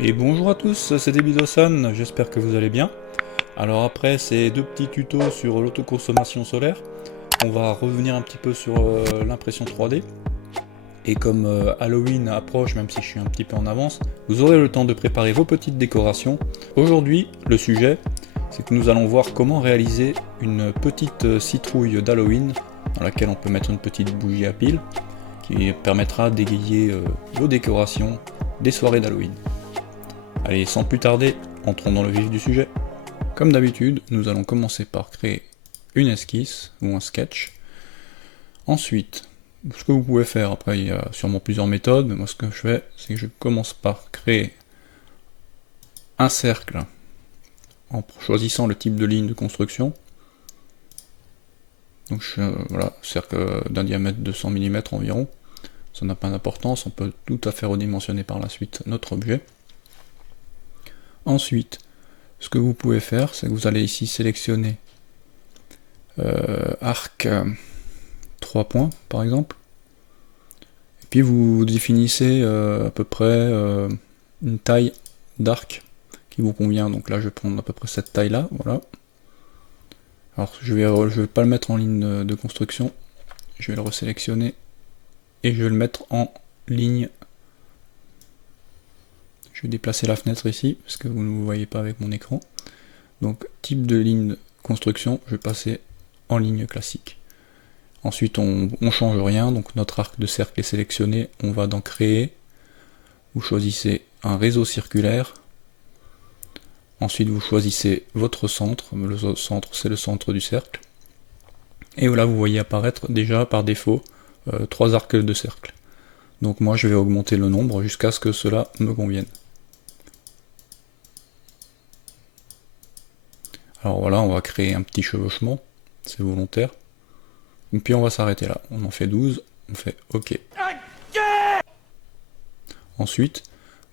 Et bonjour à tous, c'est Debidosan, j'espère que vous allez bien. Alors après ces deux petits tutos sur l'autoconsommation solaire, on va revenir un petit peu sur l'impression 3D. Et comme Halloween approche, même si je suis un petit peu en avance, vous aurez le temps de préparer vos petites décorations. Aujourd'hui, le sujet, c'est que nous allons voir comment réaliser une petite citrouille d'Halloween dans laquelle on peut mettre une petite bougie à pile qui permettra d'égayer vos décorations des soirées d'Halloween. Allez, sans plus tarder, entrons dans le vif du sujet. Comme d'habitude, nous allons commencer par créer une esquisse ou un sketch. Ensuite, ce que vous pouvez faire, après il y a sûrement plusieurs méthodes, mais moi ce que je fais, c'est que je commence par créer un cercle en choisissant le type de ligne de construction. Donc voilà, cercle d'un diamètre de 100 mm environ. Ça n'a pas d'importance, on peut tout à fait redimensionner par la suite notre objet. Ensuite, ce que vous pouvez faire, c'est que vous allez ici sélectionner arc 3 points par exemple, et puis vous définissez à peu près une taille d'arc qui vous convient. Donc là je vais prendre à peu près cette taille là, voilà. Alors je vais pas le mettre en ligne de construction, je vais le resélectionner et je vais le mettre en ligne. Je vais déplacer la fenêtre ici parce que vous ne me voyez pas avec mon écran. Donc type de ligne de construction, je vais passer en ligne classique. Ensuite on change rien, donc notre arc de cercle est sélectionné, on va dans créer, vous choisissez un réseau circulaire, ensuite vous choisissez votre centre, le centre c'est le centre du cercle, et là vous voyez apparaître déjà par défaut 3 arcs de cercle. Donc moi je vais augmenter le nombre jusqu'à ce que cela me convienne. Alors voilà, on va créer un petit chevauchement, c'est volontaire. Et puis on va s'arrêter là, on en fait 12, on fait OK. Ensuite,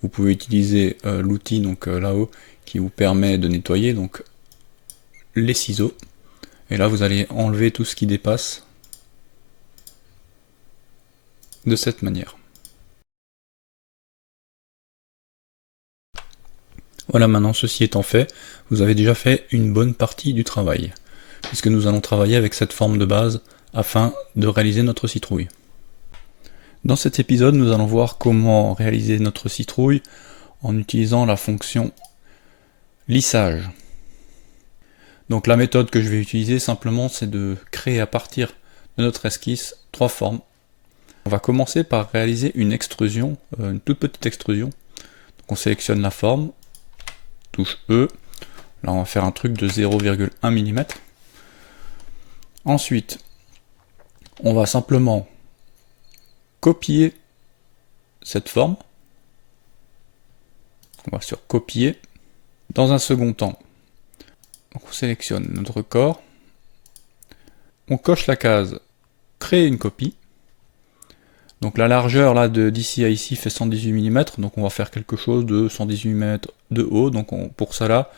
vous pouvez utiliser l'outil donc là-haut qui vous permet de nettoyer donc les ciseaux. Et là vous allez enlever tout ce qui dépasse de cette manière. Voilà, maintenant ceci étant fait, vous avez déjà fait une bonne partie du travail, puisque nous allons travailler avec cette forme de base afin de réaliser notre citrouille. Dans cet épisode, nous allons voir comment réaliser notre citrouille en utilisant la fonction lissage. Donc la méthode que je vais utiliser simplement, c'est de créer à partir de notre esquisse 3 formes. On va commencer par réaliser une extrusion, une toute petite extrusion. Donc on sélectionne la forme, touche E, là on va faire un truc de 0,1 mm. Ensuite, on va simplement copier cette forme. On va sur copier. Dans un second temps, on sélectionne notre corps, on coche la case créer une copie. Donc la largeur là d'ici à ici fait 118 mm, donc on va faire quelque chose de 118 mm de haut. Donc pour ça là,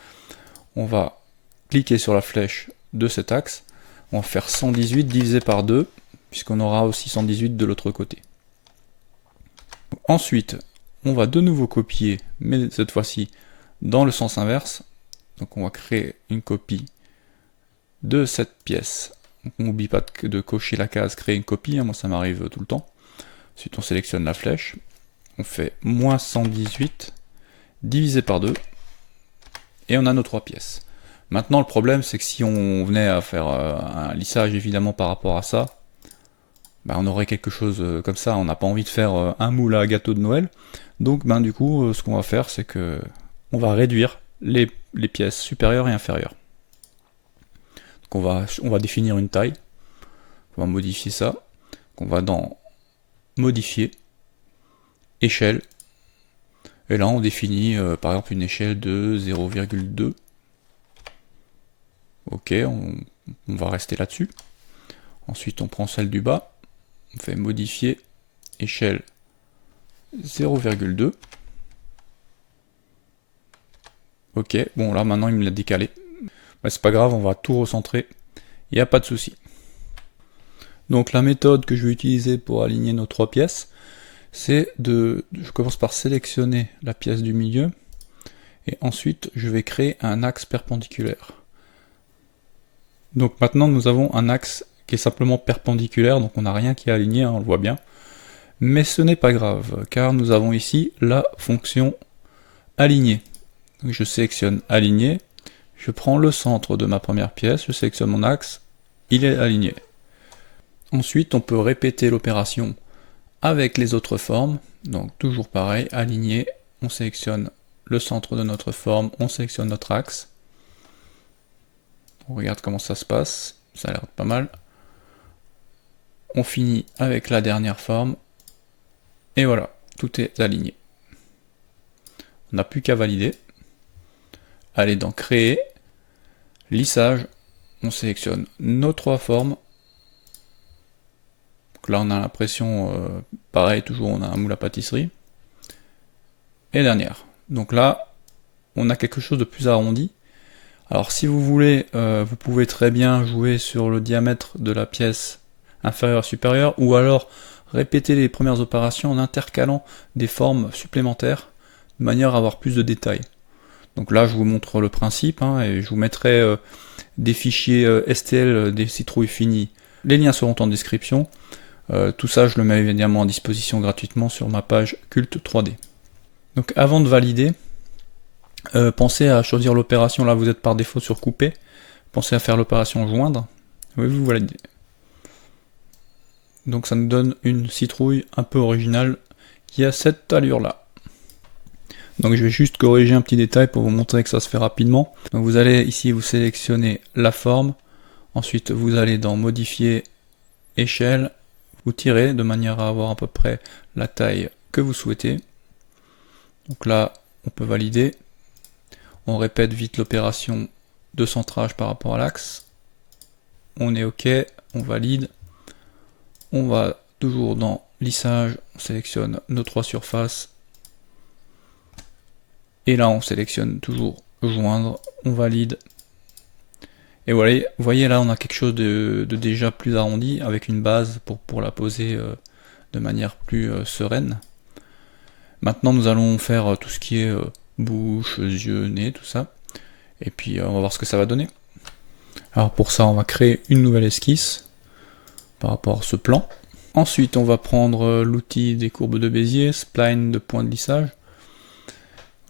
on va cliquer sur la flèche de cet axe, on va faire 118 divisé par 2, puisqu'on aura aussi 118 de l'autre côté. Ensuite, on va de nouveau copier, mais cette fois-ci dans le sens inverse. Donc on va créer une copie de cette pièce. Donc on n'oublie pas de cocher la case créer une copie, hein, moi ça m'arrive tout le temps. Ensuite on sélectionne la flèche, on fait moins 118 divisé par 2, et on a nos 3 pièces. Maintenant le problème c'est que si on venait à faire un lissage évidemment par rapport à ça, on aurait quelque chose comme ça, on n'a pas envie de faire un moule à gâteau de Noël. Donc du coup ce qu'on va faire c'est que on va réduire les pièces supérieures et inférieures. Donc on va définir une taille, on va modifier ça, on va dans modifier, échelle, et là on définit par exemple une échelle de 0,2. Ok, on va rester là-dessus. Ensuite on prend celle du bas, on fait modifier, échelle 0,2. Ok, bon là maintenant il me l'a décalé. C'est pas grave, on va tout recentrer, il n'y a pas de souci. Donc la méthode que je vais utiliser pour aligner nos 3 pièces, je commence par sélectionner la pièce du milieu, et ensuite je vais créer un axe perpendiculaire. Donc maintenant nous avons un axe qui est simplement perpendiculaire, donc on n'a rien qui est aligné, hein, on le voit bien. Mais ce n'est pas grave, car nous avons ici la fonction aligner. Donc je sélectionne aligner, je prends le centre de ma première pièce, je sélectionne mon axe, il est aligné. Ensuite on peut répéter l'opération avec les autres formes, donc toujours pareil, aligner, on sélectionne le centre de notre forme, on sélectionne notre axe. On regarde comment ça se passe, ça a l'air pas mal. On finit avec la dernière forme, et voilà, tout est aligné. On n'a plus qu'à valider. Allez dans créer, lissage, on sélectionne nos 3 formes. Donc là on a l'impression, pareil, toujours on a un moule à pâtisserie. Et dernière. Donc là, on a quelque chose de plus arrondi. Alors si vous voulez, vous pouvez très bien jouer sur le diamètre de la pièce inférieure et supérieure, ou alors répéter les premières opérations en intercalant des formes supplémentaires, de manière à avoir plus de détails. Donc là je vous montre le principe, hein, et je vous mettrai des fichiers STL des citrouilles finies. Les liens seront en description. Tout ça je le mets évidemment à disposition gratuitement sur ma page Culte 3D. Donc avant de valider, pensez à choisir l'opération, là vous êtes par défaut sur couper, pensez à faire l'opération joindre, oui, vous validez. Donc ça nous donne une citrouille un peu originale qui a cette allure là. Donc je vais juste corriger un petit détail pour vous montrer que ça se fait rapidement. Donc vous allez ici, vous sélectionnez la forme, ensuite vous allez dans modifier échelle, vous tirez de manière à avoir à peu près la taille que vous souhaitez. Donc là on peut valider. On répète vite l'opération de centrage par rapport à l'axe. On est OK, on valide. On va toujours dans lissage, on sélectionne nos 3 surfaces. Et là on sélectionne toujours joindre, on valide. Et voilà, vous voyez là on a quelque chose de déjà plus arrondi avec une base pour la poser de manière plus sereine. Maintenant nous allons faire tout ce qui est bouche, yeux, nez, tout ça. Et puis on va voir ce que ça va donner. Alors pour ça on va créer une nouvelle esquisse par rapport à ce plan. Ensuite on va prendre l'outil des courbes de Bézier, spline de point de lissage.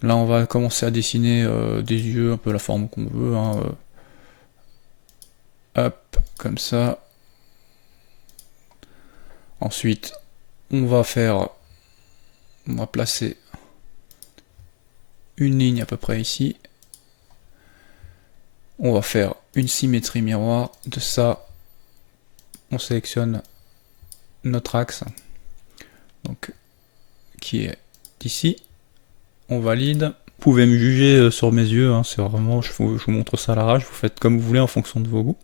Là on va commencer à dessiner des yeux, un peu la forme qu'on veut. Hein, hop, comme ça. Ensuite on va placer une ligne à peu près ici. On va faire une symétrie miroir de ça. On sélectionne notre axe, donc qui est ici. On valide. Vous pouvez me juger sur mes yeux, hein, c'est vraiment, je vous montre ça à l'arrache, vous faites comme vous voulez en fonction de vos goûts.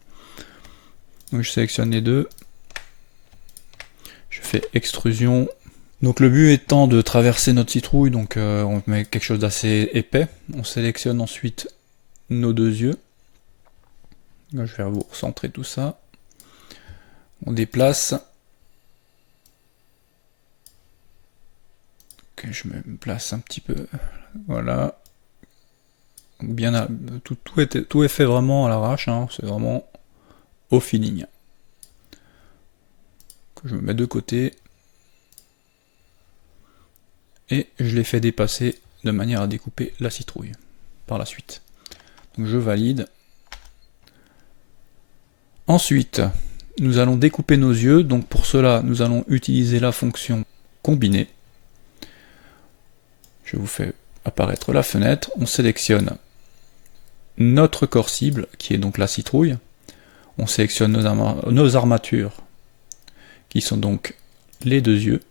Donc je sélectionne les deux. Je fais extrusion. Donc le but étant de traverser notre citrouille, donc on met quelque chose d'assez épais. On sélectionne ensuite nos 2 yeux. Là, je vais vous recentrer tout ça. On déplace. Ok, je me place un petit peu. Voilà. Donc bien, tout est fait vraiment à l'arrache. Hein, c'est vraiment au feeling. Que je me mets de côté. Et je l'ai fait dépasser de manière à découper la citrouille par la suite. Donc je valide. Ensuite, nous allons découper nos yeux. Donc pour cela, nous allons utiliser la fonction combiner. Je vous fais apparaître la fenêtre. On sélectionne notre corps cible, qui est donc la citrouille. On sélectionne nos armatures, qui sont donc les 2 yeux.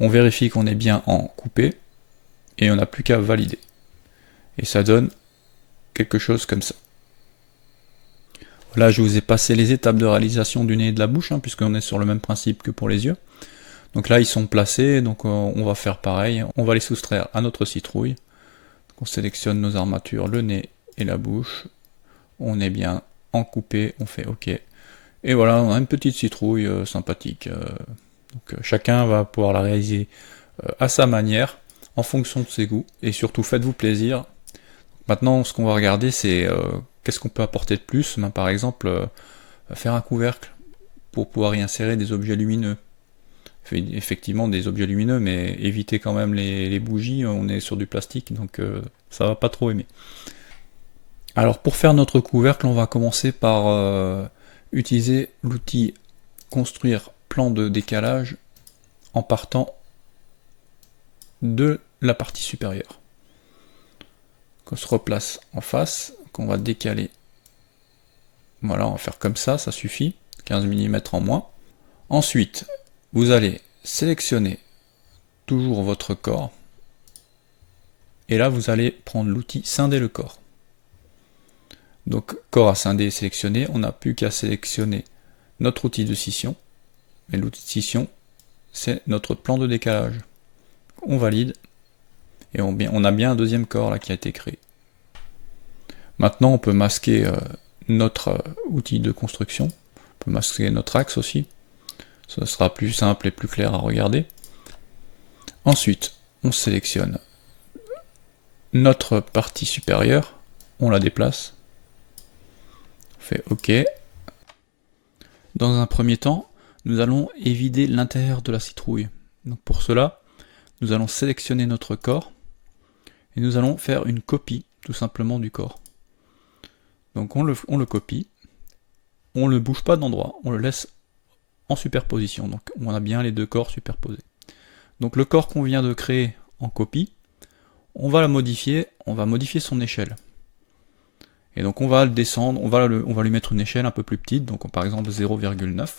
On vérifie qu'on est bien en coupé, et on n'a plus qu'à valider. Et ça donne quelque chose comme ça. Là, je vous ai passé les étapes de réalisation du nez et de la bouche, hein, puisqu'on est sur le même principe que pour les yeux. Donc là, ils sont placés, donc on va faire pareil. On va les soustraire à notre citrouille. Donc on sélectionne nos armatures, le nez et la bouche. On est bien en coupé, on fait OK. Et voilà, on a une petite citrouille sympathique. Donc chacun va pouvoir la réaliser à sa manière, en fonction de ses goûts, et surtout faites-vous plaisir. Maintenant, ce qu'on va regarder, c'est qu'est-ce qu'on peut apporter de plus. Ben, par exemple, faire un couvercle pour pouvoir y insérer des objets lumineux. Effectivement, des objets lumineux, mais éviter quand même les bougies, on est sur du plastique, donc ça va pas trop aimer. Alors pour faire notre couvercle, on va commencer par utiliser l'outil construire plan de décalage en partant de la partie supérieure. Qu'on se replace en face, qu'on va décaler. Voilà, on va faire comme ça suffit, 15 mm en moins. Ensuite, vous allez sélectionner toujours votre corps, et là vous allez prendre l'outil scinder le corps. Donc corps à scinder est sélectionné, on n'a plus qu'à sélectionner notre outil de scission, et l'outil de scission c'est notre plan de décalage. On valide, et on a bien un deuxième corps là qui a été créé. Maintenant on peut masquer notre outil de construction, on peut masquer notre axe aussi, ça sera plus simple et plus clair à regarder. Ensuite, on sélectionne notre partie supérieure, on la déplace, on fait OK. Dans un premier temps, nous allons évider l'intérieur de la citrouille. Donc pour cela, nous allons sélectionner notre corps et nous allons faire une copie tout simplement du corps. Donc on le copie, on ne bouge pas d'endroit, on le laisse en superposition. Donc on a bien les deux corps superposés. Donc le corps qu'on vient de créer en copie, on va modifier son échelle. Et donc on va le descendre, on va lui mettre une échelle un peu plus petite, donc par exemple 0,9.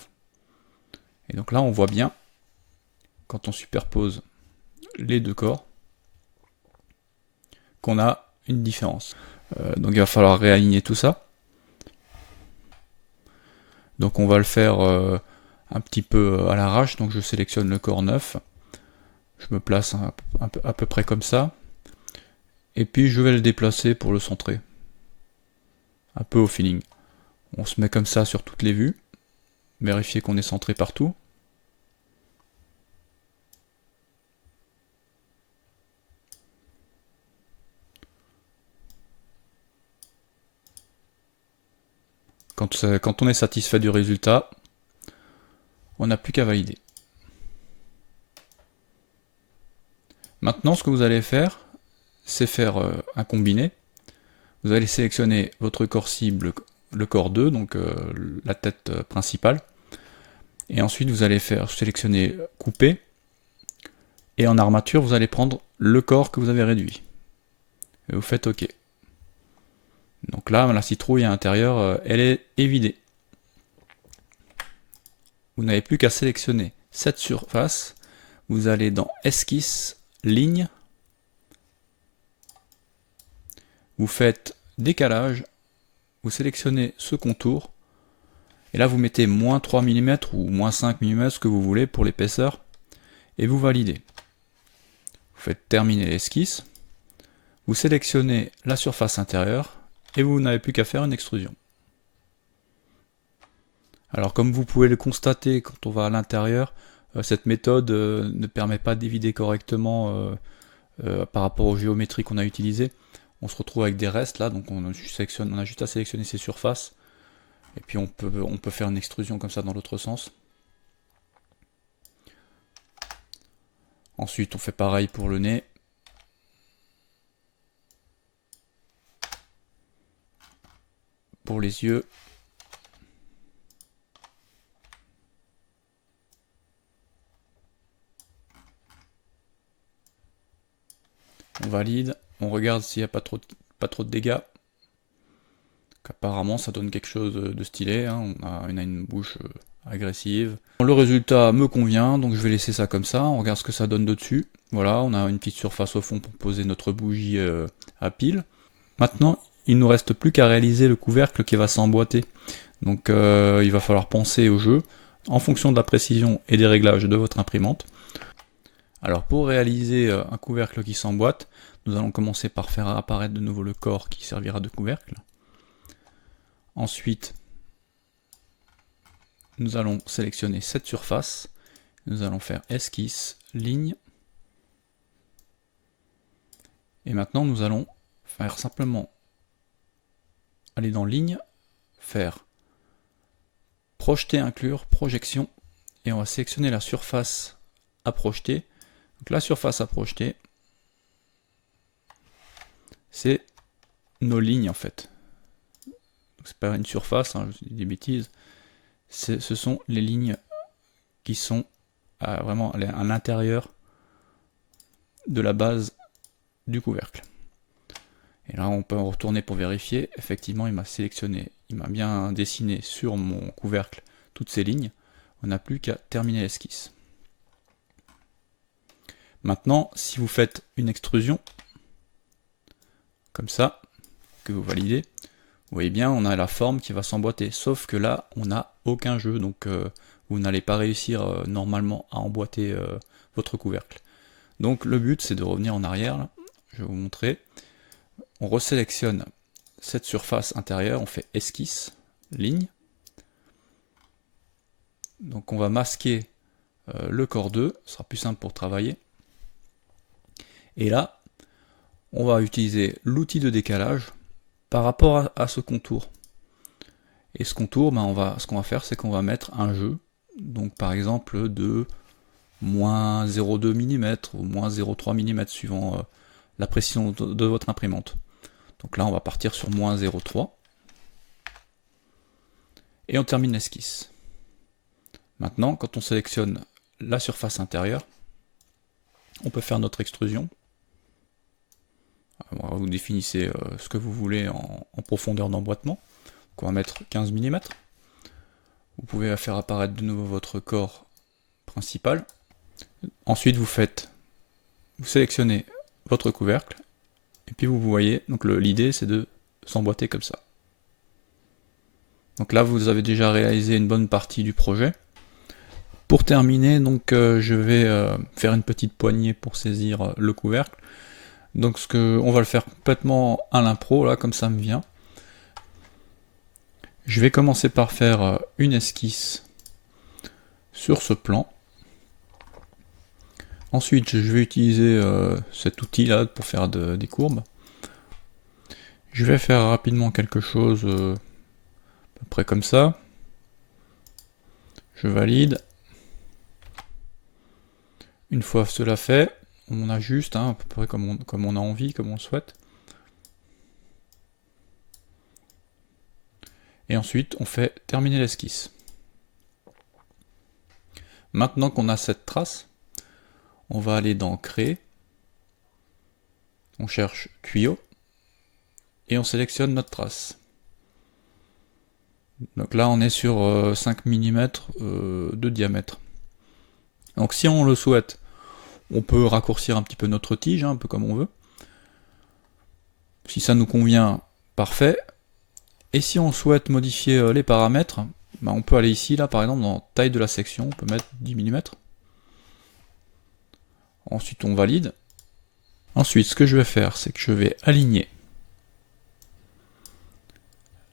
Et donc là on voit bien, quand on superpose les deux corps, qu'on a une différence. Donc il va falloir réaligner tout ça. Donc on va le faire un petit peu à l'arrache, donc je sélectionne le corps 9. Je me place à peu près comme ça. Et puis je vais le déplacer pour le centrer. Un peu au feeling. On se met comme ça sur toutes les vues. Vérifier qu'on est centré partout. Quand on est satisfait du résultat, on n'a plus qu'à valider. Maintenant, ce que vous allez faire, c'est faire un combiné. Vous allez sélectionner votre corps cible, le corps 2, donc la tête principale. Et ensuite, vous allez sélectionner couper. Et en armature, vous allez prendre le corps que vous avez réduit. Et vous faites OK. Donc là, la citrouille à l'intérieur, elle est évidée. Vous n'avez plus qu'à sélectionner cette surface. Vous allez dans Esquisse, Ligne. Vous faites décalage. Vous sélectionnez ce contour. Et là, vous mettez moins 3 mm ou moins 5 mm, ce que vous voulez pour l'épaisseur. Et vous validez. Vous faites terminer l'esquisse. Vous sélectionnez la surface intérieure. Et vous n'avez plus qu'à faire une extrusion. Alors comme vous pouvez le constater quand on va à l'intérieur, cette méthode ne permet pas d'évider correctement par rapport aux géométries qu'on a utilisées. On se retrouve avec des restes là, donc on a juste à sélectionner ces surfaces. Et puis on peut faire une extrusion comme ça dans l'autre sens. Ensuite on fait pareil pour le nez. Pour les yeux. On valide, on regarde s'il n'y a pas trop de dégâts. Apparemment ça donne quelque chose de stylé, hein. On a une bouche agressive. Le résultat me convient, donc je vais laisser ça comme ça, on regarde ce que ça donne de dessus. Voilà, on a une petite surface au fond pour poser notre bougie à pile. Maintenant, il ne nous reste plus qu'à réaliser le couvercle qui va s'emboîter. Donc il va falloir penser au jeu, en fonction de la précision et des réglages de votre imprimante. Alors pour réaliser un couvercle qui s'emboîte, nous allons commencer par faire apparaître de nouveau le corps qui servira de couvercle. Ensuite, nous allons sélectionner cette surface Nous allons faire esquisse, ligne. Et maintenant nous allons faire simplement aller dans ligne, faire projeter, inclure, projection, et on va sélectionner la surface à projeter. Donc la surface à projeter, c'est nos lignes en fait. C'est pas une surface, hein, je dis des bêtises. Ce sont les lignes qui sont vraiment à l'intérieur de la base du couvercle. Et là on peut retourner pour vérifier. Effectivement il m'a sélectionné, il m'a bien dessiné sur mon couvercle toutes ces lignes. On n'a plus qu'à terminer l'esquisse. Maintenant si vous faites une extrusion comme ça, que vous validez, vous voyez bien on a la forme qui va s'emboîter, sauf que là on n'a aucun jeu, donc vous n'allez pas réussir normalement à emboîter votre couvercle. Donc le but c'est de revenir en arrière, là. Je vais vous montrer. On resélectionne cette surface intérieure, on fait esquisse, ligne. Donc on va masquer le corps 2, ce sera plus simple pour travailler. Et là, on va utiliser l'outil de décalage par rapport à ce contour. Et ce contour, ce qu'on va faire, c'est qu'on va mettre un jeu, donc par exemple de moins 0,2 mm ou moins 0,3 mm suivant la précision de votre imprimante. Donc là on va partir sur moins 0,3 et on termine l'esquisse. Maintenant quand on sélectionne la surface intérieure, on peut faire notre extrusion. Alors, vous définissez ce que vous voulez en profondeur d'emboîtement. On va mettre 15 mm. Vous pouvez faire apparaître de nouveau votre corps principal. Ensuite vous sélectionnez votre couvercle et puis vous voyez, donc l'idée c'est de s'emboîter comme ça. Donc là vous avez déjà réalisé une bonne partie du projet. Pour terminer, donc je vais faire une petite poignée pour saisir le couvercle. Donc on va le faire complètement à l'impro, là comme ça me vient. Je vais commencer par faire une esquisse sur ce plan. Ensuite, je vais utiliser cet outil là pour faire des courbes. Je vais faire rapidement quelque chose à peu près comme ça. Je valide. Une fois cela fait, on ajuste à peu près comme on a envie, comme on le souhaite. Et ensuite, on fait terminer l'esquisse. Maintenant qu'on a cette trace, on va aller dans Créer, on cherche Tuyau, et on sélectionne notre trace. Donc là on est sur 5 mm de diamètre. Donc si on le souhaite, on peut raccourcir un petit peu notre tige, hein, un peu comme on veut. Si ça nous convient, parfait. Et si on souhaite modifier les paramètres, on peut aller ici, là par exemple, dans taille de la section, on peut mettre 10 mm. Ensuite on valide. Ensuite ce que je vais faire, c'est que je vais aligner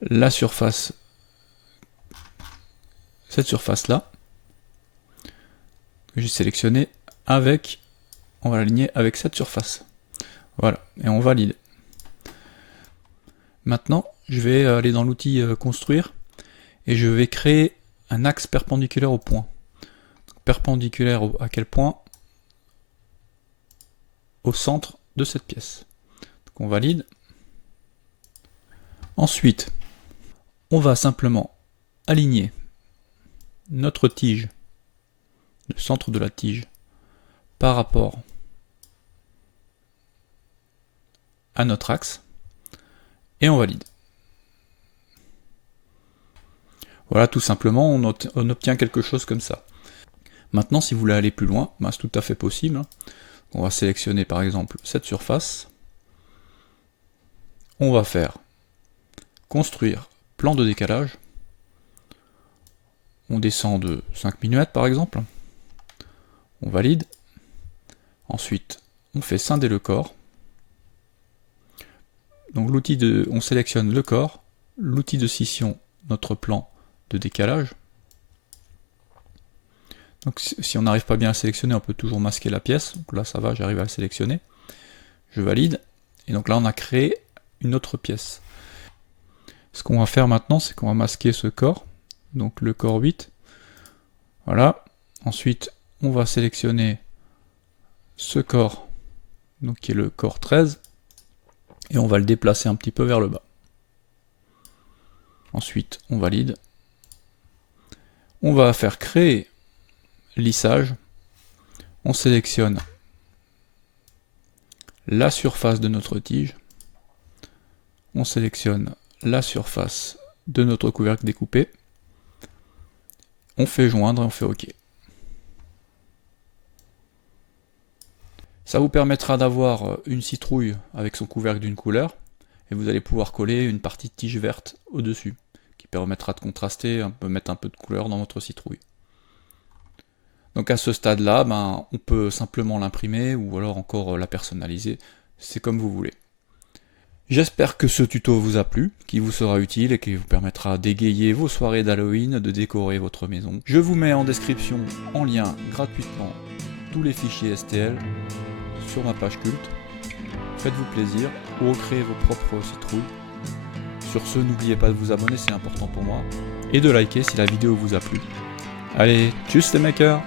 la surface, cette surface là, que j'ai sélectionnée avec, on va l'aligner avec cette surface. Voilà, et on valide. Maintenant, je vais aller dans l'outil construire et je vais créer un axe perpendiculaire au point. Donc, perpendiculaire à quel point? Au centre de cette pièce. Donc on valide. Ensuite, on va simplement aligner notre tige, le centre de la tige, par rapport à notre axe, et on valide. Voilà, tout simplement, on obtient quelque chose comme ça. Maintenant, si vous voulez aller plus loin, c'est tout à fait possible. On va sélectionner par exemple cette surface. On va faire construire plan de décalage. On descend de 5 mm par exemple. On valide. Ensuite, on fait scinder le corps. Donc on sélectionne le corps, l'outil de scission, notre plan de décalage. Donc si on n'arrive pas bien à sélectionner, on peut toujours masquer la pièce. Donc là ça va, j'arrive à la sélectionner. Je valide. Et donc là on a créé une autre pièce. Ce qu'on va faire maintenant, c'est qu'on va masquer ce corps. Donc le corps 8. Voilà. Ensuite, on va sélectionner ce corps, donc qui est le corps 13. Et on va le déplacer un petit peu vers le bas. Ensuite, on valide. On va faire créer lissage. On sélectionne la surface de notre tige. On sélectionne la surface de notre couvercle découpé. On fait joindre et on fait OK. Ça vous permettra d'avoir une citrouille avec son couvercle d'une couleur. Et vous allez pouvoir coller une partie de tige verte au-dessus, qui permettra de contraster, mettre un peu de couleur dans votre citrouille. Donc à ce stade-là, on peut simplement l'imprimer ou alors encore la personnaliser, c'est comme vous voulez. J'espère que ce tuto vous a plu, qu'il vous sera utile et qu'il vous permettra d'égayer vos soirées d'Halloween, de décorer votre maison. Je vous mets en description, en lien, gratuitement, tous les fichiers STL sur ma page culte. Faites-vous plaisir, ou recréez vos propres citrouilles. Sur ce, n'oubliez pas de vous abonner, c'est important pour moi, et de liker si la vidéo vous a plu. Allez, tchuss les makers!